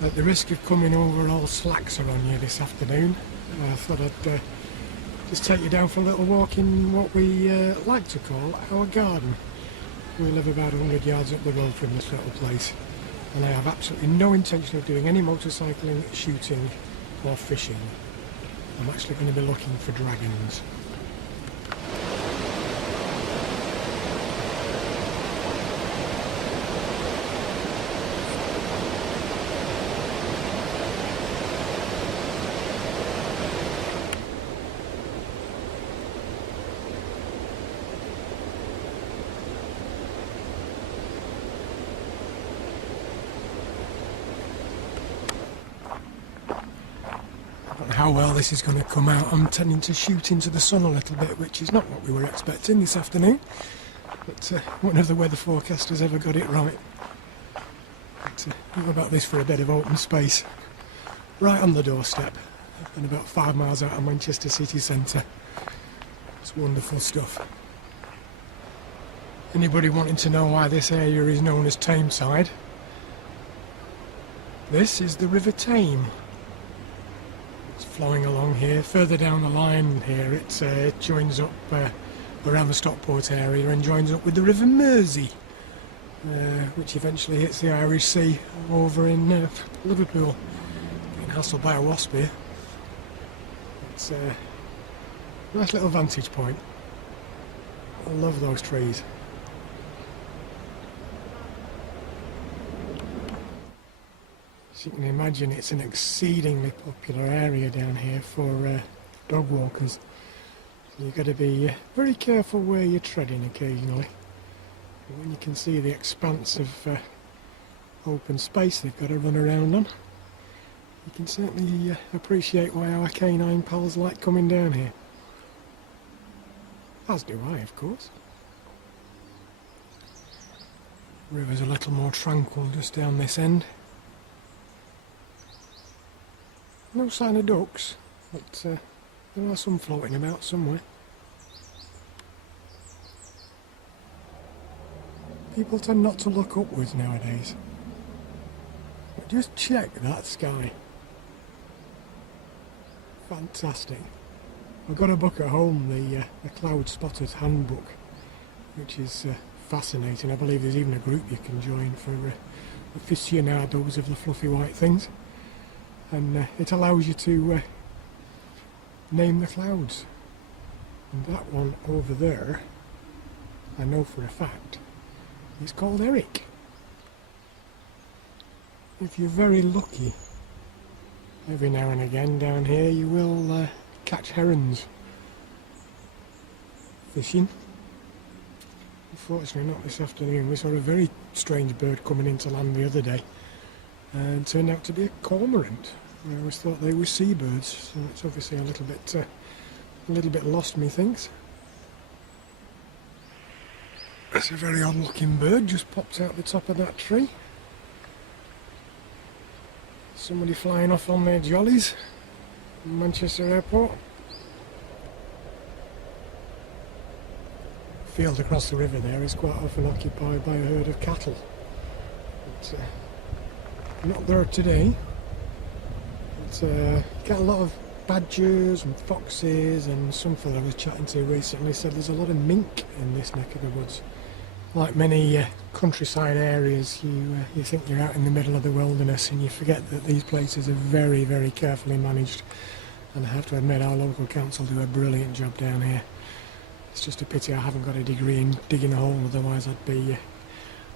At the risk of coming over all slackser on you this afternoon, I thought I'd just take you down for a little walk in what we like to call our garden. We live about 100 yards up the road from this little place, and I have absolutely no intention of doing any motorcycling, shooting or fishing. I'm actually going to be looking for dragons. How well this is going to come out. I'm tending to shoot into the sun a little bit, which is not what we were expecting this afternoon, but one of the weather forecasters ever got it right. But what about this for a bit of open space right on the doorstep and about 5 miles out of Manchester city centre. It's wonderful stuff. Anybody wanting to know why this area is known as Tameside? This is the River Tame. Flowing along here. Further down the line here it joins up around the Stockport area and joins up with the River Mersey, which eventually hits the Irish Sea over in Liverpool. Getting hassled by a wasp here. It's a nice little vantage point. I love those trees. As you can imagine, it's an exceedingly popular area down here for dog walkers. So you've got to be very careful where you're treading occasionally. And when you can see the expanse of open space they've got to run around on, you can certainly appreciate why our canine pals like coming down here. As do I, of course. The river's a little more tranquil just down this end. No sign of ducks, but there are some floating about somewhere. People tend not to look upwards nowadays. But just check that sky. Fantastic. I've got a book at home, the Cloud Spotter's Handbook, which is fascinating. I believe there's even a group you can join for aficionados of the fluffy white things. And it allows you to name the clouds. And that one over there, I know for a fact, is called Eric. If you're very lucky, every now and again down here you will catch herons fishing. Unfortunately not this afternoon. We saw a very strange bird coming into land the other day. And turned out to be a cormorant. I always thought they were seabirds, so it's obviously a little bit lost, methinks. It's a very odd looking bird, just popped out the top of that tree. Somebody flying off on their jollies in Manchester Airport. The field across the river there is quite often occupied by a herd of cattle. But, not there today, but get a lot of badgers and foxes, and some fella I was chatting to recently said there's a lot of mink in this neck of the woods. Like many countryside areas, you think you're out in the middle of the wilderness and you forget that these places are very, very carefully managed, and I have to admit our local council do a brilliant job down here. It's just a pity I haven't got a degree in digging a hole, otherwise I'd be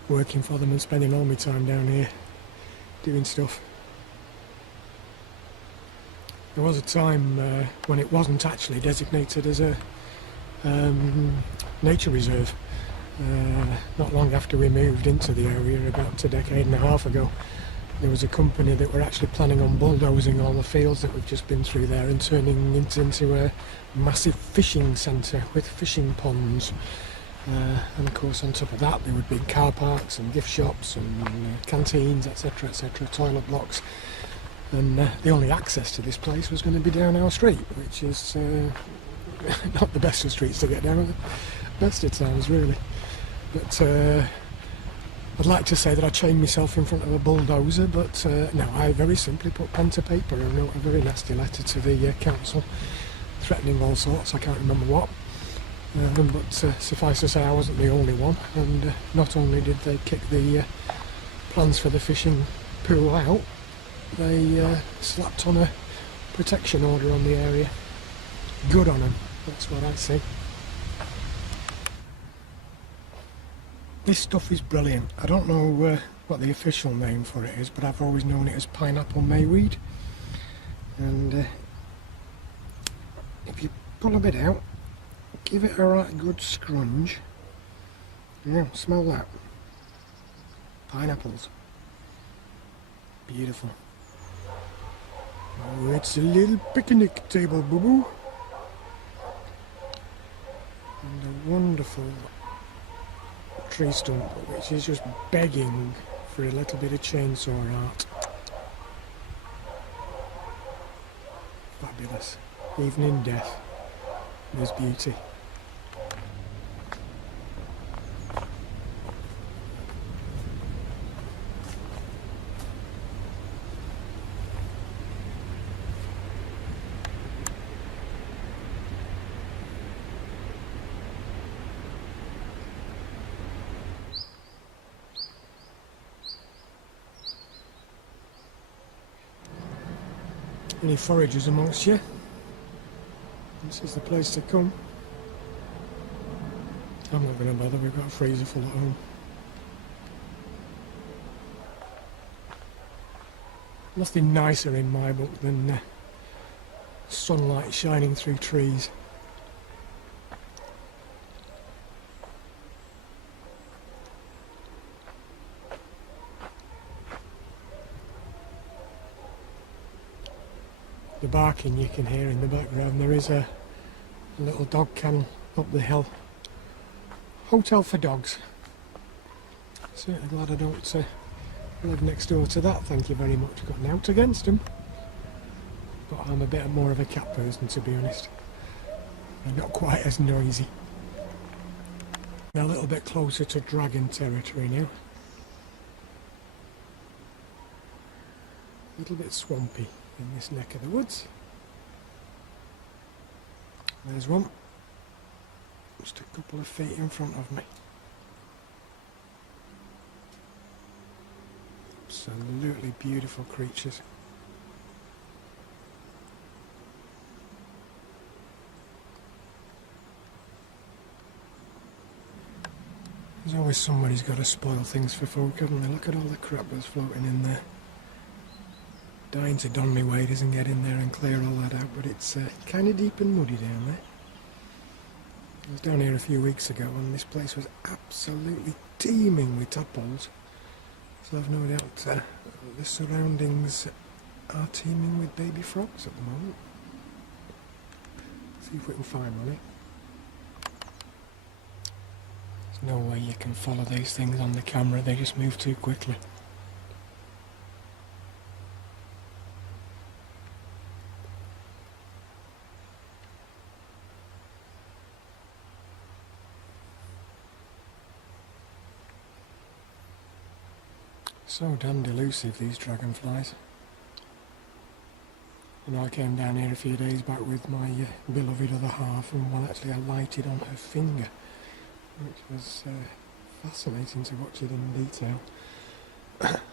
working for them and spending all my time down here doing stuff. There was a time when it wasn't actually designated as a nature reserve. Not long after we moved into the area, about a decade and a half ago, there was a company that were actually planning on bulldozing all the fields that we've just been through there and turning it into a massive fishing centre with fishing ponds. And of course on top of that there would be car parks and gift shops and canteens, etc, etc, toilet blocks, and the only access to this place was going to be down our street, which is not the best of streets to get down, the best of towns really. But I'd like to say that I chained myself in front of a bulldozer, but no, I very simply put pen to paper and wrote a very nasty letter to the council, threatening all sorts, I can't remember what. But suffice to say I wasn't the only one, and not only did they kick the plans for the fishing pool out, they slapped on a protection order on the area. Good on them, that's what I say. This stuff is brilliant. I don't know what the official name for it is, but I've always known it as pineapple mayweed. And if you pull a bit out, give it a right good scrunch. Yeah, smell that. Pineapples. Beautiful. Oh, it's a little picnic table, boo-boo. And a wonderful tree stump, which is just begging for a little bit of chainsaw art. Fabulous. Even in death, there's beauty. Any foragers amongst you? This is the place to come. I'm not going to bother, we've got a freezer full at home. Nothing nicer in my book than sunlight shining through trees. The barking you can hear in the background. There is a little dog kennel up the hill. Hotel for dogs. Certainly glad I don't live next door to that, thank you very much. Got an out against them. But I'm a bit more of a cat person, to be honest. I'm not quite as noisy. A little bit closer to dragon territory now. A little bit swampy in this neck of the woods. There's one, just a couple of feet in front of me. Absolutely beautiful creatures. There's always somebody's got to spoil things for folk, haven't they? Look at all the crap that's floating in there. Dying to don me waders and get in there and clear all that out, but it's kind of deep and muddy down there. I was down here a few weeks ago and this place was absolutely teeming with tadpoles. So I've no doubt the surroundings are teeming with baby frogs at the moment. See if we can find one. There's no way you can follow these things on the camera, they just move too quickly. So damned elusive, these dragonflies. You know, I came down here a few days back with my beloved other half, and one actually alighted on her finger, which was fascinating to watch it in detail.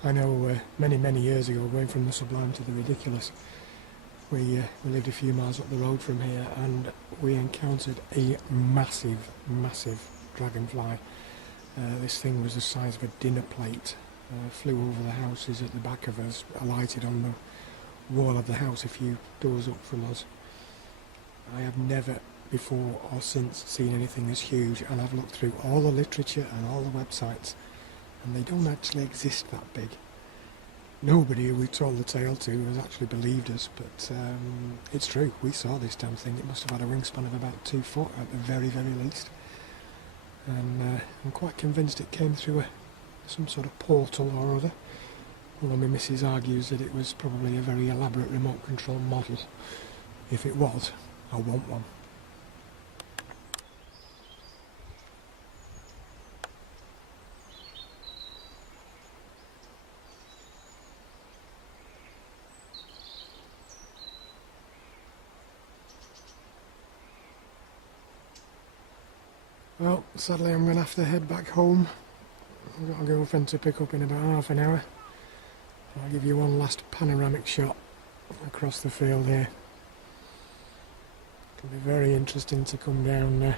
I know many years ago, going from the sublime to the ridiculous, we lived a few miles up the road from here, and we encountered a massive dragonfly. This thing was the size of a dinner plate. Flew over the houses at the back of us, alighted on the wall of the house a few doors up from us. I have never before or since seen anything as huge, and I've looked through all the literature and all the websites, and they don't actually exist that big. Nobody who we told the tale to has actually believed us, but it's true, we saw this damn thing. It must have had a wingspan of about 2 foot at the very least, and I'm quite convinced it came through some sort of portal or other. Although my missus argues that it was probably a very elaborate remote control model. If it was, I want one. Well, sadly I'm going to have to head back home. I've got a girlfriend to pick up in about half an hour. I'll give you one last panoramic shot across the field here. It'll be very interesting to come down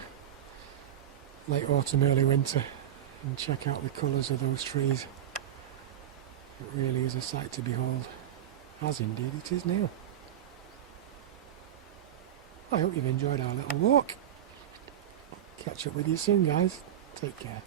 late autumn, early winter and check out the colours of those trees. It really is a sight to behold, as indeed it is now. I hope you've enjoyed our little walk. Catch up with you soon, guys. Take care.